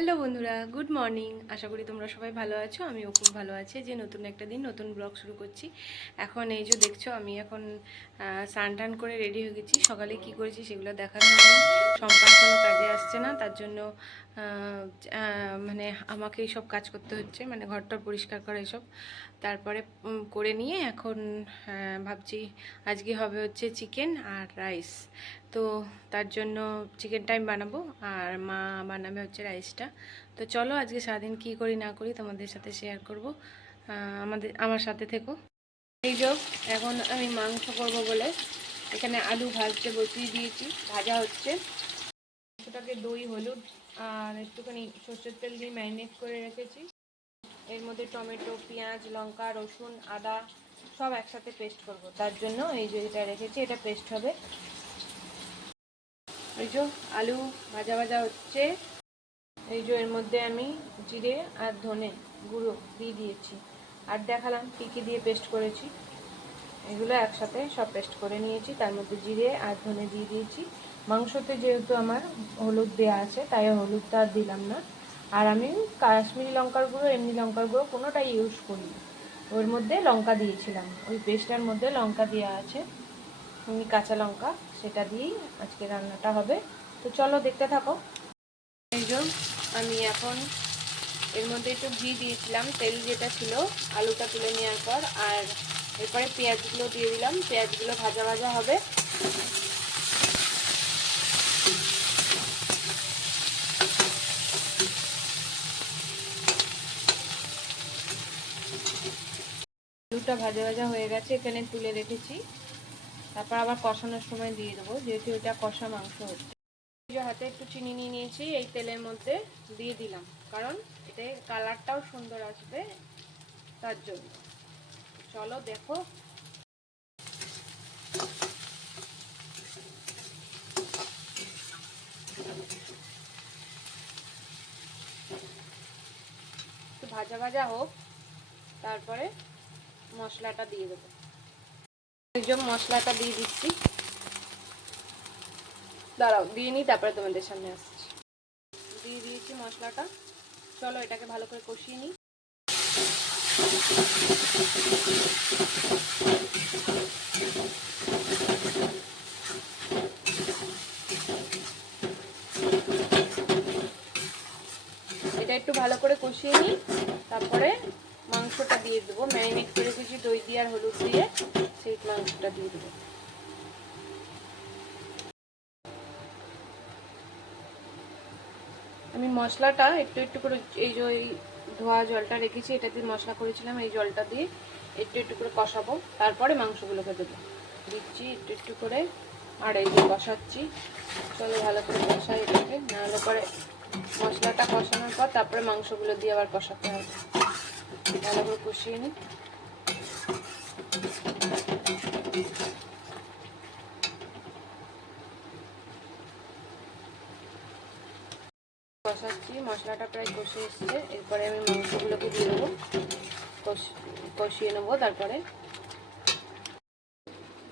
Hello বন্ধুরা, good morning. আশা করি তোমরা সবাই ভালো আছো। আমিও খুব ভালো আছি। যে নতুন একটা দিন, নতুন ব্লগ শুরু করছি। এখন এই যে দেখছো, আমি এখন স্নান টান করে রেডি হয়ে গেছি। সকালে কি করেছি সেগুলো দেখানো হয়নি। সম্পার কোনো কাজে আসছে না, তার জন্য মানে আমাকে এইসব কাজ করতে হচ্ছে, মানে ঘরটা পরিষ্কার করা এসব। তারপরে করে নিয়ে এখন ভাবছি আজকে হবে হচ্ছে চিকেন আর রাইস। তো তার জন্য চিকেনটাই বানাবো আর মা বানাবে হচ্ছে রাইসটা। তো চলো আজকে সারাদিন কী করি না করি তোমাদের সাথে শেয়ার করব। আমার সাথে থেকো। এই যে এখন আমি মাংস করবো বলে এখানে আলু ভাজতে বসিয়ে দিয়েছি, ভাজা হচ্ছে। মাংসটাকে দই, হলুদ আর একটুখানি সর্ষের তেল দিয়ে ম্যারিনেট করে রেখেছি। এর মধ্যে টমেটো, পেঁয়াজ, লঙ্কা, রসুন, আদা সব একসাথে পেস্ট করব। তার জন্য এই যে এটা রেখেছি, এটা পেস্ট হবে। এই যে আলু ভাজা ভাজা হচ্ছে। এই যে এর মধ্যে আমি জিরে আর ধনে গুঁড়ো দিয়ে দিয়েছি, আর দেখালাম কী কী দিয়ে পেস্ট করেছি। এগুলো একসাথে সব পেস্ট করে নিয়েছি। তার মধ্যে জিরে আর ধনে দিয়ে দিয়েছি। মাংসতে যেহেতু আমার হলুদ দেওয়া আছে, তাই হলুদটা আর দিলাম না। আর আমি কাশ্মীরি লঙ্কার গুঁড়ো, এমনি লঙ্কার গুঁড়ো কোনোটাই ইউজ করি। ওর মধ্যে লঙ্কা দিয়েছিলাম, ওই পেস্টটার মধ্যে লঙ্কা দেওয়া আছে, এমনি কাঁচা লঙ্কা, সেটা দিয়েই আজকে রান্নাটা হবে। তো চলো দেখতে থাকো। এই যে আমি এখন এর মধ্যে একটু ঘি দিয়েছিলাম, তেল যেটা ছিল আলুটা তুলে নেওয়ার পর। আর এরপরে পেঁয়াজগুলো দিয়ে দিলাম, পেঁয়াজগুলো ভাজা ভাজা হবে। আলুটা ভাজা ভাজা হয়ে গেছে, এখানে তুলে রেখেছি। তারপর আবার কষানোর সময় দিয়ে দেবো, যেহেতু এটা কষা মাংস হচ্ছে। হাতে একটু চিনি নিয়ে নিয়েছি, এই তেলের মধ্যে দিয়ে দিলাম, কারণ এতে কালারটাও সুন্দর আসবে, তার জন্য। চলো দেখো। একটু ভাজা ভাজা হোক, তারপরে মশলাটা দিয়ে দেবো। এই যে মশলাটা দিয়ে দিচ্ছি, দাঁড়াও দিয়ে নিই, তারপরে তোমাদের সামনে আসছি। দিয়ে দিয়েছি মশলাটা, চলো এটাকে ভালো করে কষিয়ে নিই। এটা একটু ভালো করে কষিয়ে নিই, তারপরে মাংসটা দিয়ে দেবো। ম্যারিনেট করে রেখেছি দই দিয়ে আর হলুদ দিয়ে, সেই মাংসটা দিয়ে দেবো। আমি মশলাটা একটু একটু করে, এই যে এই ধোয়া জলটা রেখেছি, এটা দিয়ে মশলা করেছিলাম, এই জলটা দিয়ে একটু একটু করে কষাবো, তারপরে মাংসগুলোকে দেবো। দিচ্ছি একটু একটু করে, আর এই যে কষাচ্ছি। চলো ভালো করে কষাই এটাকে, নাহলে পরে মশলাটা কষানোর পর তারপরে মাংসগুলো দিয়ে আবার কষাতে হবে। ভালো করে কষিয়ে নিই। কষাচ্ছি, মশলাটা প্রায় কষে এসছে। এরপরে আমি মাংসগুলোকে দিয়ে দেবো, কষিয়ে নেবো। তারপরে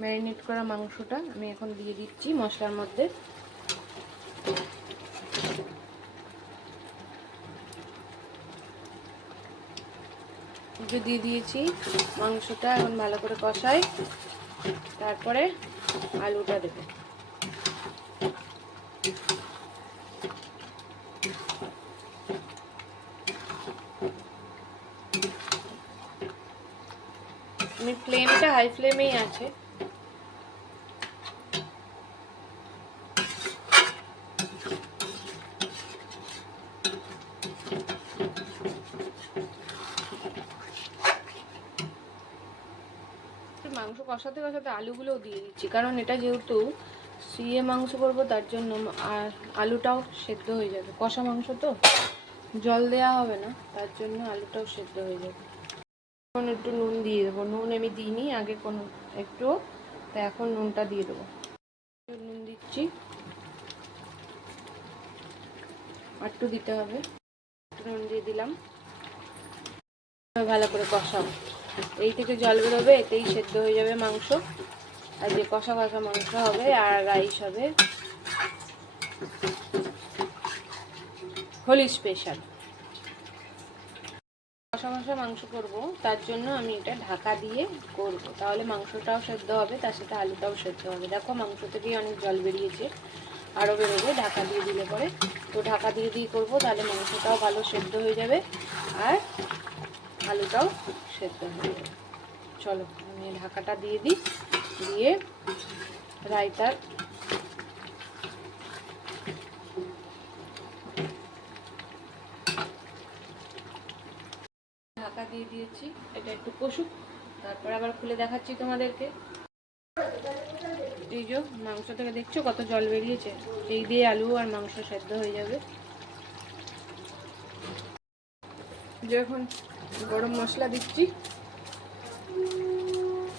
ম্যারিনেট করা মাংসটা আমি এখন দিয়ে দিচ্ছি মশলার মধ্যে। দিয়ে দিয়েছি মাংসটা, এখন ভালো করে কষাই, তারপরে আলুটা দেবো। আমি ফ্লেমটা হাই ফ্লেমেই আছে। মাংস কষাতে কষাতে আলুগুলোও দিয়ে দিচ্ছি, কারণ এটা যেহেতু সিয়ে মাংস করবো, তার জন্য আর আলুটাও সেদ্ধ হয়ে যাবে। কষা মাংস তো জল দেওয়া হবে না, তার জন্য আলুটাও সেদ্ধ হয়ে যাবে। এখন একটু নুন দিয়ে দেবো, নুন আমি দিইনি আগে কোনো একটু, তো এখন নুনটা দিয়ে দেবো। নুন দিচ্ছি, আর একটু দিতে হবে, একটু নুন দিয়ে দিলাম। ভালো করে কষাও, এই থেকে জল বেরোবে, এতেই সেদ্ধ হয়ে যাবে মাংস। আর যে কষা কষা মাংস হবে আর রাইস হবে। হোলি স্পেশাল কষা কষা মাংস করব, তার জন্য আমি এটা ঢাকা দিয়ে করব, তাহলে মাংসটাও সেদ্ধ হবে, তার সাথে আলুটাও সেদ্ধ হবে। দেখো মাংস থেকেই অনেক জল বেরিয়েছে, আরও বেরোবে ঢাকা দিয়ে দিলে পরে। তো ঢাকা দিয়ে করবো, তাহলে মাংসটাও ভালো সেদ্ধ হয়ে যাবে আর আলুটাও সেদ্ধ হয়ে যাবে। চলো আমি ঢাকাটা দিয়ে দিই, দিয়ে রায়তার ঢাকা দিয়ে দিয়েছি, এটা একটু কষুক, তারপর আবার খুলে দেখাচ্ছি তোমাদেরকে। এই যে মাংস থেকে দেখছো কত জল বেরিয়েছে, এই দিয়ে আলু আর মাংস সেদ্ধ হয়ে যাবে। যখন গরম মশলা দিচ্ছি,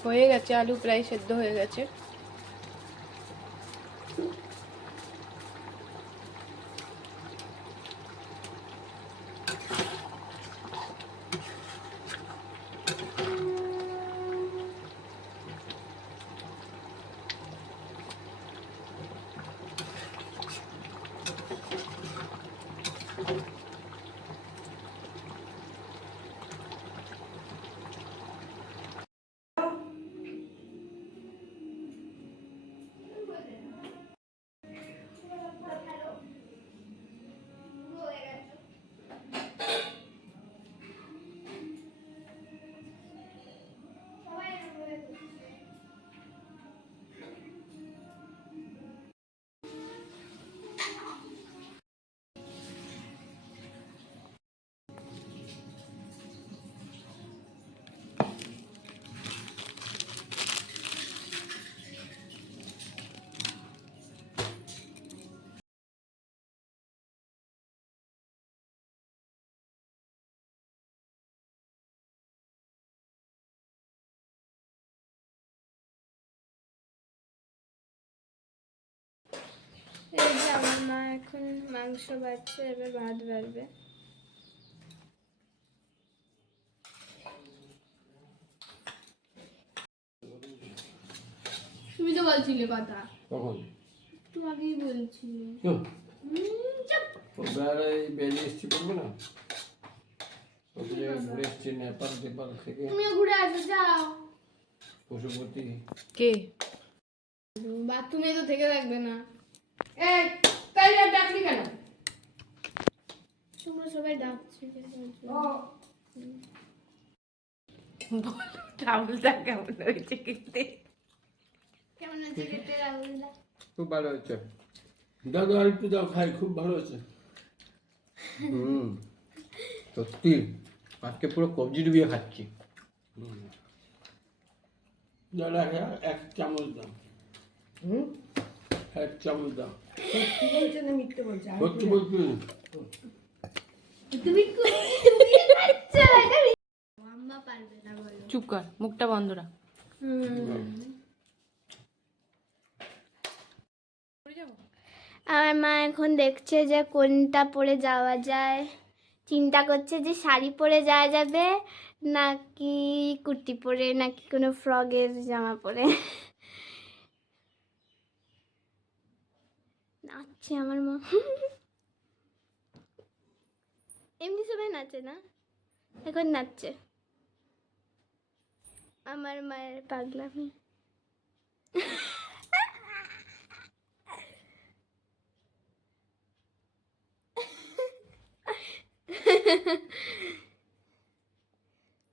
হয়ে গেছে, আলু প্রায় সেদ্ধ হয়ে গেছে। এই যে আমার মা এখন মাংস বাড়ছে, এবার ভাত বাড়বে। তুমি তো বলছিলে কথা, কখন? একটু আগেই বলছিলে। বেরিয়ে এসছি করবে না, কত জায়গায় ঘুরে এসছি, নেপাল টেপাল থেকে, তুমিও ঘুরে আসো, যাও। পশুপতি কে বাথরুমে তো থেকে থাকবে না। এই তাইলে ডাকলি কেন? তোমরা সবাই ডাকছো রাহুলদা কেমন হয়েছে খেতে? কেমন আছে খেতে রাহুলদা? খুব ভালো হয়েছে। দাদা আর একটু দাও, খাই, খুব ভালো হয়েছে। সত্যি আজকে পুরো কবজি ডুবিয়ে খাচ্ছি। দাদা এক চামচ দাও, এক চামচ দাও। সত্যি বলছে না মিথ্যে বলছে? সত্যি বলছি। তুমি আচ্ছা মাম্মা পারবে না বলো। চুপ কর, মুখটা বন্ধ রাখ। আমার মা এখন দেখছে যে কোনটা পরে যাওয়া যায়, চিন্তা করছে যে শাড়ি পরে যাওয়া যাবে নাকি কুর্তি পরে, নাকি কোনো ফ্রকের জামা পরে। নাচছে আমার মা। এমনি সবাই নাচে না, এখন নাচছে। আমার মায়ের পাগলামি।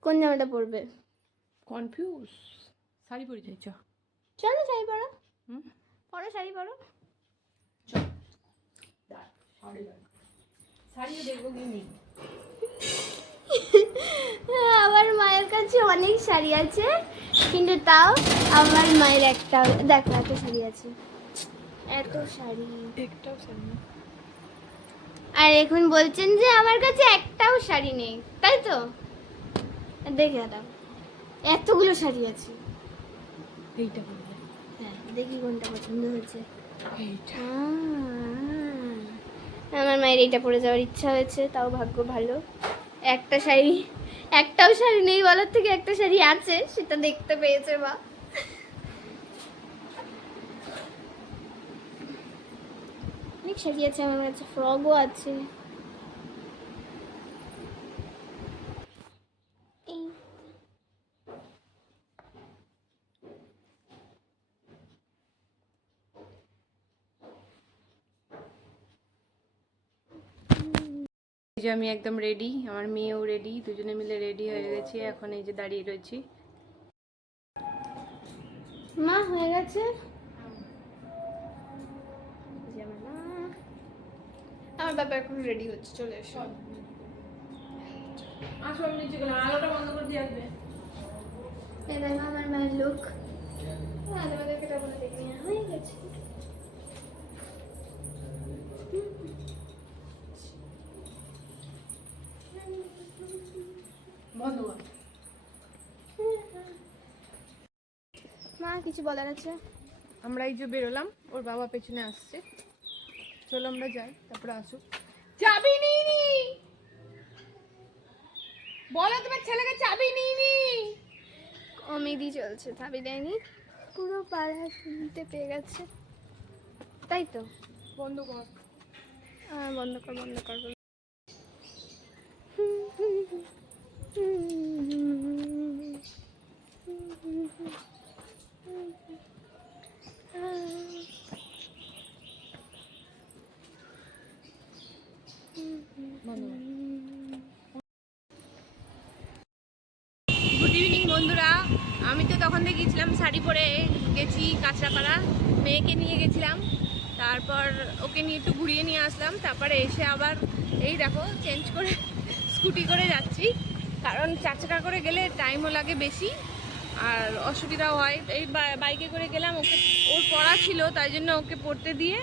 কোন জামাটা পরবে? কনফিউজ, শাড়ি পরে যাই, চল চলো শাড়ি পরো, হুম পরো শাড়ি পরো। চল শাড়িও দেখবো কি নেই। আমার মায়ের কাছে অনেক শাড়ি আছে, কিন্তু তাও আমার মায়ের একটা, দেখো এত শাড়ি আছে, এত শাড়ি, একটাও শাড়ি নেই। আর এখন বলছেন যে আমার কাছে একটাও শাড়ি নেই, তাই তো? দেখে দাও, এতগুলো শাড়ি আছে। এইটা পরবে, হ্যাঁ দেখি কোনটা পছন্দ হয়েছে। এইটা। আমার মায়ের এইটা পরে যাওয়ার ইচ্ছা হয়েছে, তাও ভাগ্য ভালো। একটা শাড়ি, একটাও শাড়ি নেই বলার থেকে একটা শাড়ি আছে, সেটা দেখতে পেয়েছে মা। অনেক শাড়ি আছে আমার কাছে, ফ্রকও আছে, এই যে আমি একদম রেডি, আমার মেয়েও রেডি, দুজনে মিলে রেডি হয়ে গেছি। এখন এই যে দাঁড়িয়ে রয়েছি। মা হয়ে গেছে। আমার বাবা এখন রেডি হচ্ছে, চলে এসো। আসো নিচে গেলাম, আলোটা বন্ধ করে দিয়ে আসবে। এই দেখো আমার মায়ের লুক। তোমাদেরকে এটা বলে দেখি হয়ে গেছে। বন্ধ কর। মা কিছু বলার আছে? আমরা এই যে বেরোলাম, ওর বাবা পেছনে আসছে। চলো আমরা যাই, তারপরে আসুক। চাবি নিইনি, বলো তোমার ছেলেকে চাবি নিইনি। কমেডি চলছে, ভাবি দেয়নি, পুরো পাড়া শুনতে পেয়ে গেছে, তাই তো। বন্ধ কর। বন্ধ কর বন্ধ কর। গুড ইভিনিং বন্ধুরা। আমি তো তখন থেকে গেছিলাম, শাড়ি পরে গেছি কাঁচরাপাড়া, মেয়েকে নিয়ে গেছিলাম। তারপর ওকে নিয়ে একটু ঘুরিয়ে নিয়ে আসলাম। তারপরে এসে আবার এই দেখো চেঞ্জ করে স্কুটি করে যাচ্ছি, কারণ 4 চাকা করে গেলে টাইমও লাগে বেশি আর অসুবিধাও হয়। এই বাইকে করে গেলাম, ওকে ওর পড়া ছিল তাই জন্য ওকে পড়তে দিয়ে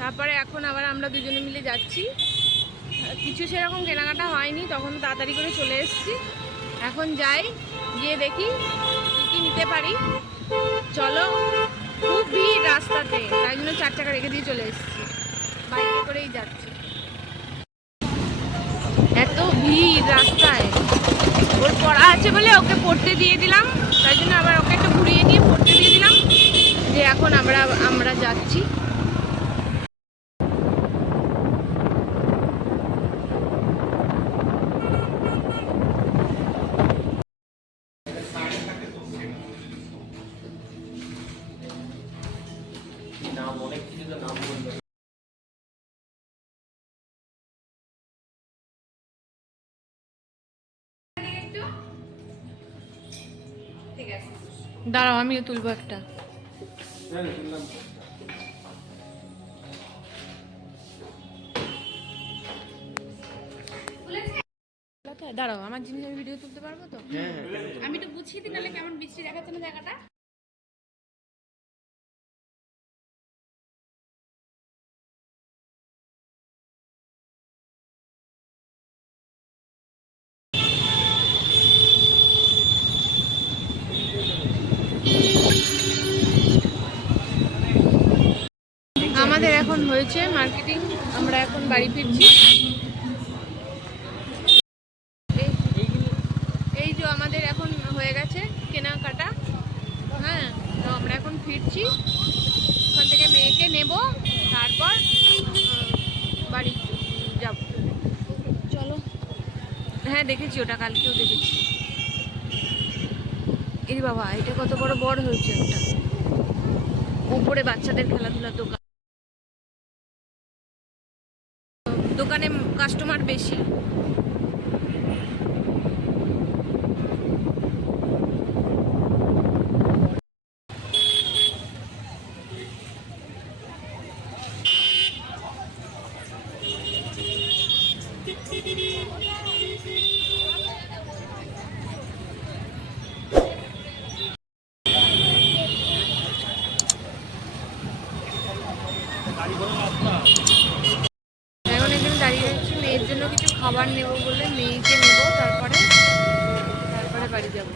তারপরে এখন আবার আমরা দুজনে মিলে যাচ্ছি। কিছু সেরকম কেনাকাটা হয়নি, তখন তাড়াতাড়ি করে চলে এসেছি। এখন যাই, গিয়ে দেখি কী কী নিতে পারি। চলো, খুব ভিড় রাস্তাতে, তাই জন্য 4 চাকা রেখে দিয়ে চলে এসেছি, বাইকে করেই যাচ্ছি। এত ভিড় রাস্তায়, ওর পড়া আছে বলে ওকে পড়তে দিয়ে দিলাম, তাই জন্য আবার ওকে একটু ঘুরিয়ে নিয়ে পড়তে দিয়ে দিলাম, যে এখন আমরা যাচ্ছি। নাম অনেক কিছু তো নাম বলবে। দাঁড়াও আমিও তুলবো একটা। দাঁড়াও, আমার জিনিসের ভিডিও তুলতে পারবো তো? আমি একটু গুছিয়ে দিই, নাহলে কেমন বৃষ্টি দেখাচ্ছে না জায়গাটা। আমাদের এখন হয়েছে মার্কেটিং, আমরা এখন বাড়ি ফিরছি। এই যে আমাদের এখন হয়ে গেছে কেনাকাটা। হ্যাঁ, তো আমরা এখন ফিরছি, ওখান থেকে মেয়েকে নেব, তারপর বাড়ি যাব। চলো। হ্যাঁ দেখেছি, ওটা কালকেও দেখেছি। এই বাবা, এটা কত বড় বড় হয়েছে একটা, উপরে বাচ্চাদের খেলাধুলার দোকান। দোকানে কাস্টমার বেশি। এখন এখানে দাঁড়িয়ে আছি, মেয়ের জন্য কিছু খাবার নেব বলে, মেয়েকে নেব, তারপরে বাড়ি যাব।